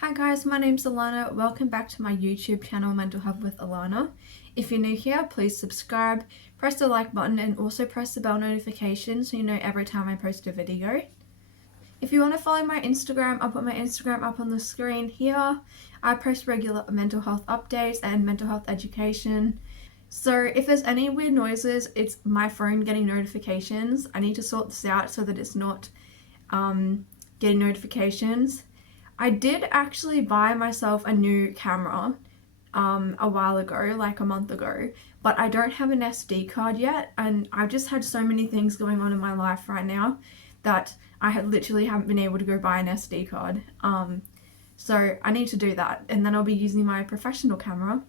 Hi guys, my name's Alana. Welcome back to my YouTube channel, Mental Health with Alana. If you're new here, please subscribe, press the like button, and also press the bell notification so you know every time I post a video. If you want to follow my Instagram, I'll put my Instagram up on the screen here. I post regular mental health updates and mental health education. So if there's any weird noises, it's my phone getting notifications. I need to sort this out so that it's not getting notifications. I did actually buy myself a new camera a while ago, like a month ago, but I don't have an SD card yet, and I've just had so many things going on in my life right now that I literally haven't been able to go buy an SD card. So I need to do that, and then I'll be using my professional camera,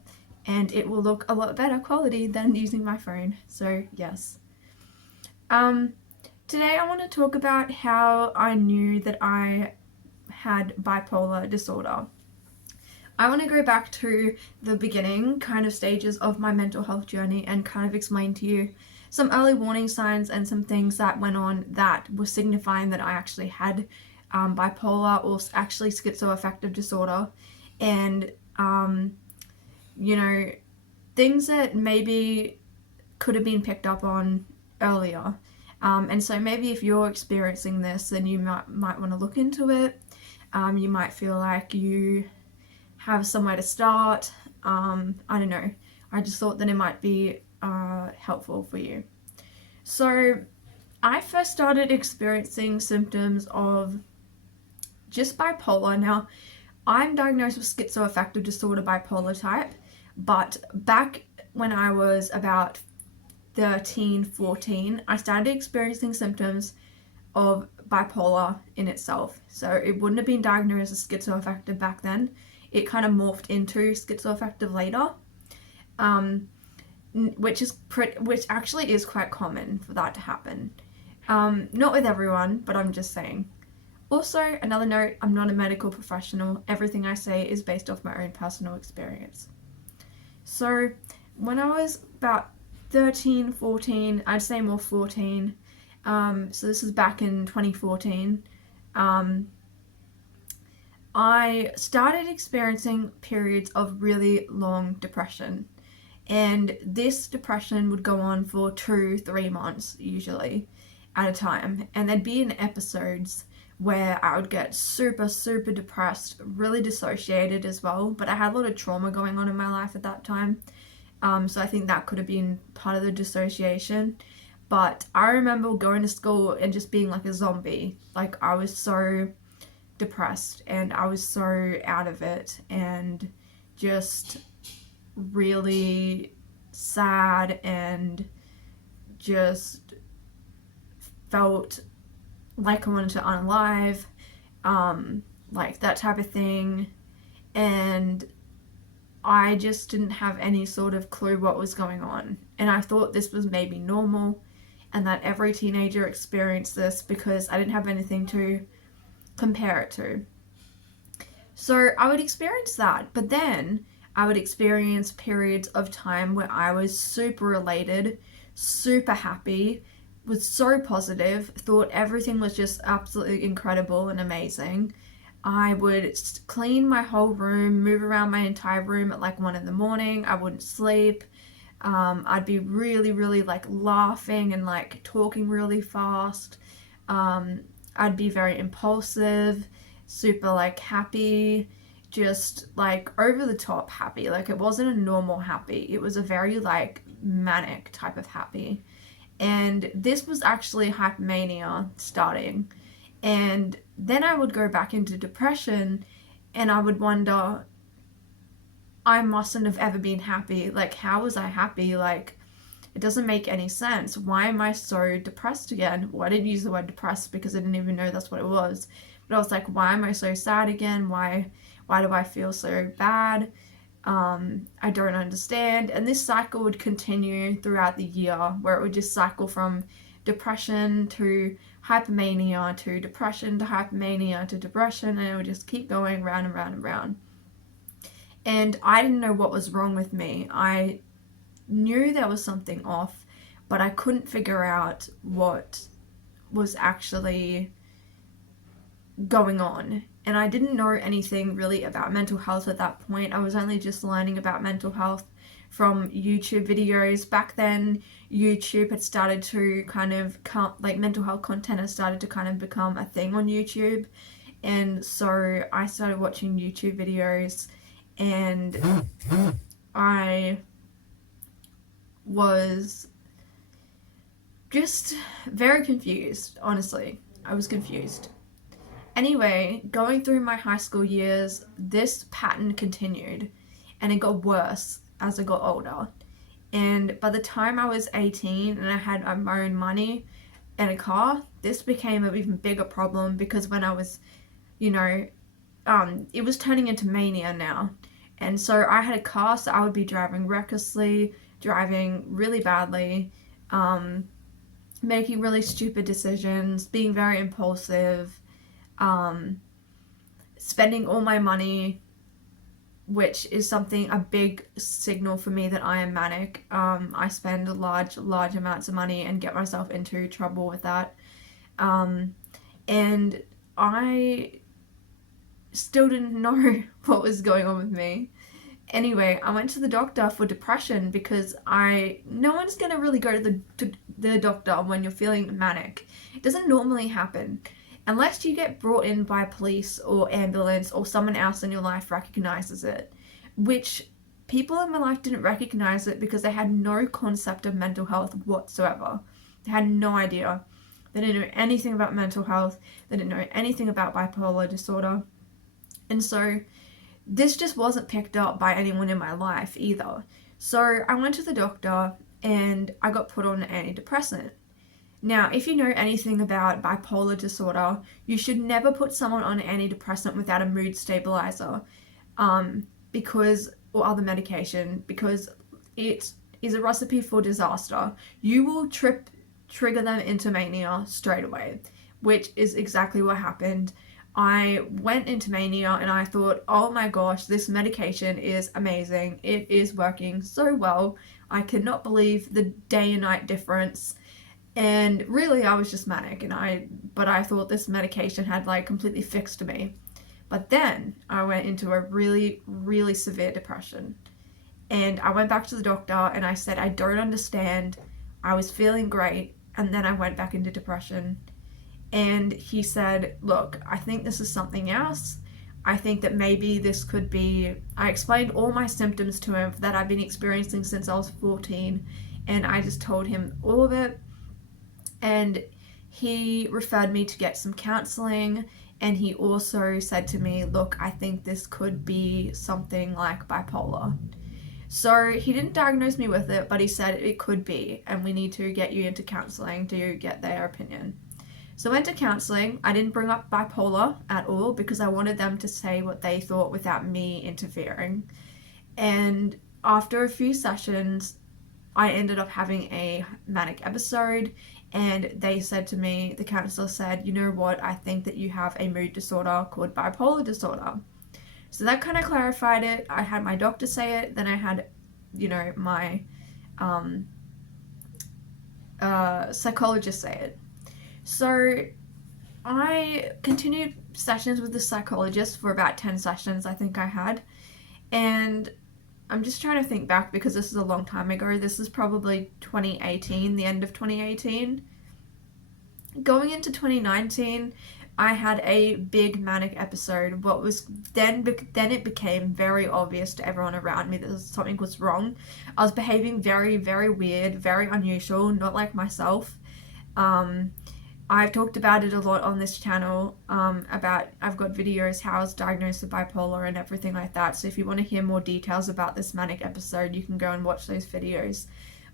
and it will look a lot better quality than using my phone, so yes. Today I want to talk about how I knew that I had bipolar disorder. I want to go back to the beginning kind of stages of my mental health journey and kind of explain to you some early warning signs and some things that went on that were signifying that I actually had bipolar or actually schizoaffective disorder, and things that maybe could have been picked up on earlier. And so maybe if you're experiencing this, then you might want to look into it. You might feel like you have somewhere to start. I don't know. I just thought that it might be helpful for you. So I first started experiencing symptoms of just bipolar. Now, I'm diagnosed with schizoaffective disorder bipolar type, but back when I was about 13, 14, I started experiencing symptoms of bipolar in itself. So it wouldn't have been diagnosed as schizoaffective back then. It kind of morphed into schizoaffective later, which actually is quite common for that to happen. Not with everyone, but I'm just saying. Also, another note, I'm not a medical professional. Everything I say is based off my own personal experience. So when I was about 13, 14, I'd say more 14, so this is back in 2014, I started experiencing periods of really long depression, and this depression would go on for 2-3 months usually at a time, and there'd be in episodes where I would get super depressed, really dissociated as well, but I had a lot of trauma going on in my life at that time, so I think that could have been part of the dissociation. But I remember going to school and just being like a zombie. Like, I was so depressed and I was so out of it and just really sad and just felt like I wanted to unalive, like that type of thing. And I just didn't have any sort of clue what was going on. And I thought this was maybe normal and that every teenager experienced this because I didn't have anything to compare it to. So I would experience that, but then I would experience periods of time where I was super elated, super happy, was so positive, thought everything was just absolutely incredible and amazing. I would clean my whole room, move around my entire room at like 1 a.m. I wouldn't sleep. I'd be really like laughing and like talking really fast. I'd be very impulsive, super like happy, just like over the top happy. Like, it wasn't a normal happy. It was a very like manic type of happy. And this was actually hypomania starting. And then I would go back into depression and I would wonder, I mustn't have ever been happy. Like, how was I happy? Like, it doesn't make any sense. Why am I so depressed again? Well, I didn't use the word depressed because I didn't even know that's what it was. But I was like, why am I so sad again? Why do I feel so bad? I don't understand. And this cycle would continue throughout the year, where it would just cycle from depression to hypomania to depression to hypomania to depression, and it would just keep going round and round and round. And I didn't know what was wrong with me. I knew there was something off, but I couldn't figure out what was actually going on. and I didn't know anything really about mental health at that point. I was only just learning about mental health from YouTube videos. Back then, YouTube had started to kind of mental health content had started to kind of become a thing on YouTube, and so I started watching YouTube videos, and I was just very confused, honestly. I was confused. Anyway, going through my high school years, this pattern continued, and it got worse as I got older. And by the time I was 18 and I had my own money and a car, this became an even bigger problem, because when I was, it was turning into mania now. And so I had a car, so I would be driving recklessly, driving really badly, making really stupid decisions, being very impulsive, spending all my money, which is a big signal for me that I am manic. I spend large amounts of money and get myself into trouble with that. And I still didn't know what was going on with me. Anyway, I went to the doctor for depression, because no one's going to really go to the doctor when you're feeling manic. It doesn't normally happen unless you get brought in by police or ambulance, or someone else in your life recognizes it, which people in my life didn't recognize it because they had no concept of mental health whatsoever. They had no idea. They didn't know anything about mental health. They didn't know anything about bipolar disorder. And so this just wasn't picked up by anyone in my life either. So I went to the doctor and I got put on an antidepressant. Now, if you know anything about bipolar disorder, you should never put someone on an antidepressant without a mood stabilizer, or other medication, because it is a recipe for disaster. You will trigger them into mania straight away, which is exactly what happened. I went into mania and I thought, oh my gosh, this medication is amazing. It is working so well. I cannot believe the day and night difference. And really, I was just manic, but I thought this medication had completely fixed me. But then I went into a really, really severe depression. And I went back to the doctor and I said, I don't understand. I was feeling great. And then I went back into depression. And he said, look, I think this is something else. I think that maybe this could be... I explained all my symptoms to him that I've been experiencing since I was 14. And I just told him all of it. And he referred me to get some counseling. And he also said to me, look, I think this could be something like bipolar. So he didn't diagnose me with it, but he said it could be. And we need to get you into counseling to get their opinion. So I went to counseling. I didn't bring up bipolar at all because I wanted them to say what they thought without me interfering. And after a few sessions, I ended up having a manic episode, and they said to me, the counselor said, you know what, I think that you have a mood disorder called bipolar disorder. So that kind of clarified it. I had my doctor say it, then I had, my psychologist say it. So I continued sessions with the psychologist for about 10 sessions, I think I had. And I'm just trying to think back because this is a long time ago. This is probably 2018, the end of 2018. Going into 2019, I had a big manic episode. What was then it became very obvious to everyone around me that something was wrong. I was behaving very, very weird, very unusual, not like myself. I've talked about it a lot on this channel, I've got videos how I was diagnosed with bipolar and everything like that, so if you want to hear more details about this manic episode, you can go and watch those videos.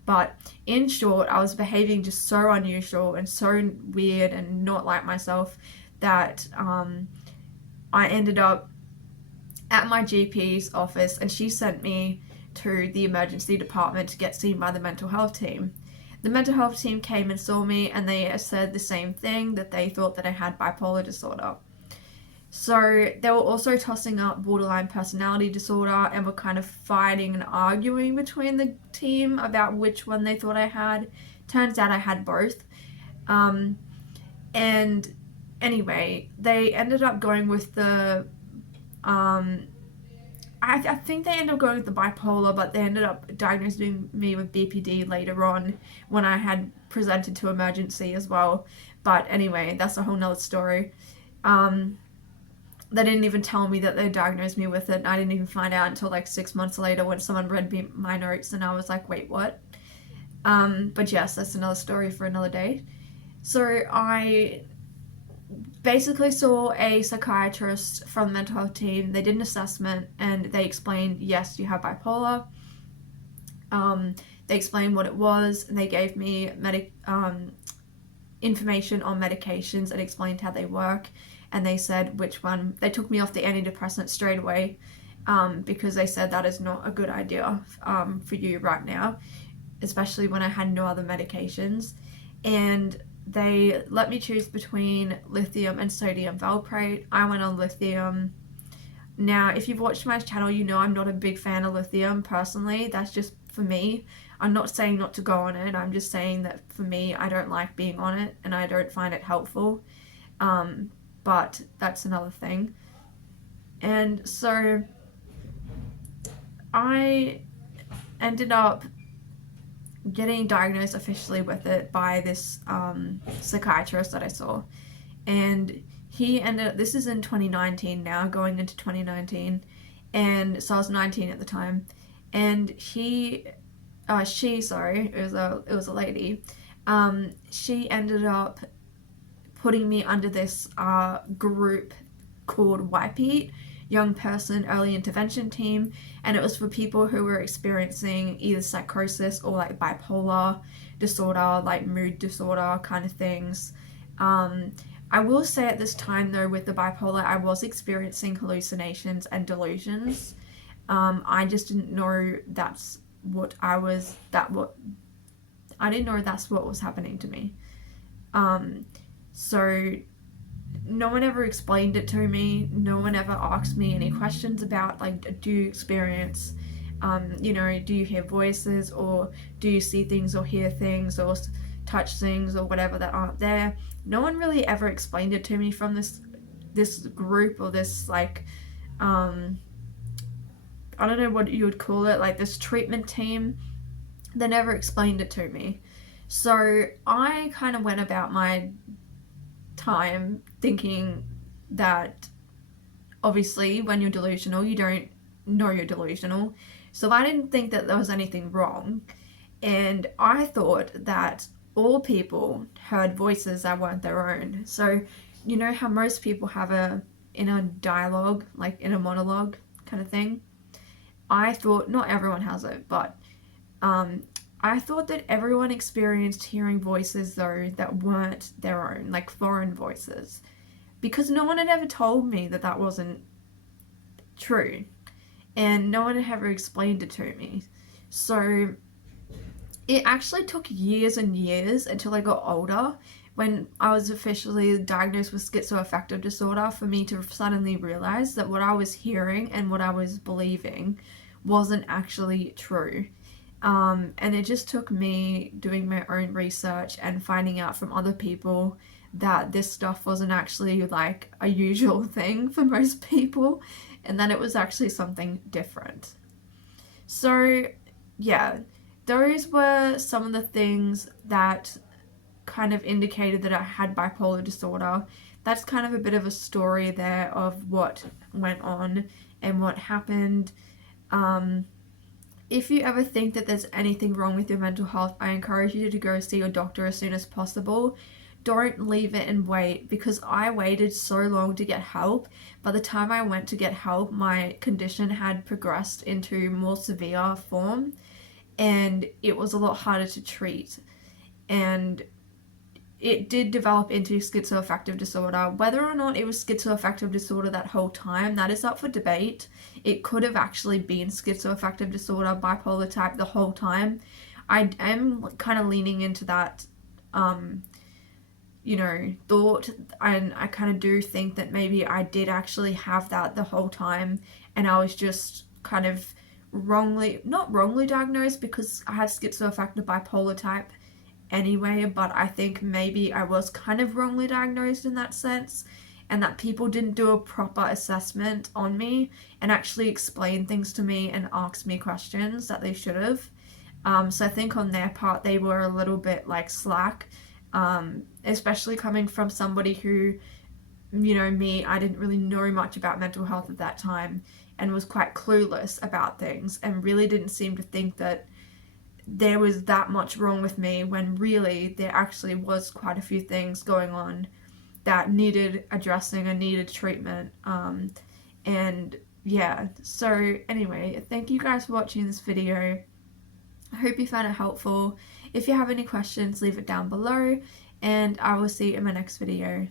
But in short, I was behaving just so unusual and so weird and not like myself that I ended up at my GP's office, and she sent me to the emergency department to get seen by the mental health team. The mental health team came and saw me, and they said the same thing, that they thought that I had bipolar disorder. So they were also tossing up borderline personality disorder and were kind of fighting and arguing between the team about which one they thought I had. Turns out I had both. And anyway, they ended up going with the I think they ended up going with the bipolar, but they ended up diagnosing me with BPD later on when I had presented to emergency as well. But anyway, that's a whole nother story. They didn't even tell me that they diagnosed me with it, and I didn't even find out until like 6 months later when someone read me my notes, and I was like, wait, what? But yes, that's another story for another day. So I basically saw a psychiatrist from the mental health team. They did an assessment and they explained, yes, you have bipolar. They explained what it was, and they gave me information on medications and explained how they work. And they said which one. They took me off the antidepressant straight away because they said that is not a good idea for you right now, especially when I had no other medications. And they let me choose between lithium and sodium valproate. I went on lithium. Now, if you've watched my channel, you know I'm not a big fan of lithium personally. That's just for me. I'm not saying not to go on it. I'm just saying that for me, I don't like being on it and I don't find it helpful. But that's another thing. And so I ended up getting diagnosed officially with it by this psychiatrist that I saw. And he ended up, this is in 2019 now, going into 2019, and so I was 19 at the time, and it was a lady, she ended up putting me under this group called YPEAT, Young Person Early Intervention Team, and it was for people who were experiencing either psychosis or like bipolar disorder, like mood disorder kind of things. I will say at this time though, with the bipolar, I was experiencing hallucinations and delusions. I just didn't know I didn't know that's what was happening to me. So no one ever explained it to me. No one ever asked me any questions about, like, do you experience, do you hear voices, or do you see things or hear things or touch things or whatever that aren't there. No one really ever explained it to me from this group or this, like, I don't know what you would call it, like this treatment team. They never explained it to me. So I kind of went about my time thinking that obviously when you're delusional, you don't know you're delusional. So I didn't think that there was anything wrong. And I thought that all people heard voices that weren't their own. So you know how most people have a inner dialogue, like inner monologue kind of thing? I thought, not everyone has it, but I thought that everyone experienced hearing voices though that weren't their own, like foreign voices, because no one had ever told me that that wasn't true, and no one had ever explained it to me. So it actually took years and years until I got older, when I was officially diagnosed with schizoaffective disorder, for me to suddenly realize that what I was hearing and what I was believing wasn't actually true. And it just took me doing my own research and finding out from other people that this stuff wasn't actually like a usual thing for most people, and that it was actually something different. So yeah, those were some of the things that kind of indicated that I had bipolar disorder. That's kind of a bit of a story there of what went on and what happened. If you ever think that there's anything wrong with your mental health, I encourage you to go see your doctor as soon as possible. Don't leave it and wait, because I waited so long to get help. By the time I went to get help, my condition had progressed into more severe form, and it was a lot harder to treat. And it did develop into schizoaffective disorder. Whether or not it was schizoaffective disorder that whole time, that is up for debate. It could have actually been schizoaffective disorder, bipolar type the whole time. I am kind of leaning into that, thought, and I kind of do think that maybe I did actually have that the whole time, and I was just kind of not wrongly diagnosed, because I have schizoaffective bipolar type, anyway, but I think maybe I was kind of wrongly diagnosed in that sense, and that people didn't do a proper assessment on me and actually explain things to me and ask me questions that they should have. So I think on their part they were a little bit like slack, especially coming from somebody who, me, I didn't really know much about mental health at that time and was quite clueless about things and really didn't seem to think that there was that much wrong with me, when really there actually was quite a few things going on that needed addressing and needed treatment. And yeah, so anyway, thank you guys for watching this video. I hope you found it helpful. If you have any questions, leave it down below, and I will see you in my next video.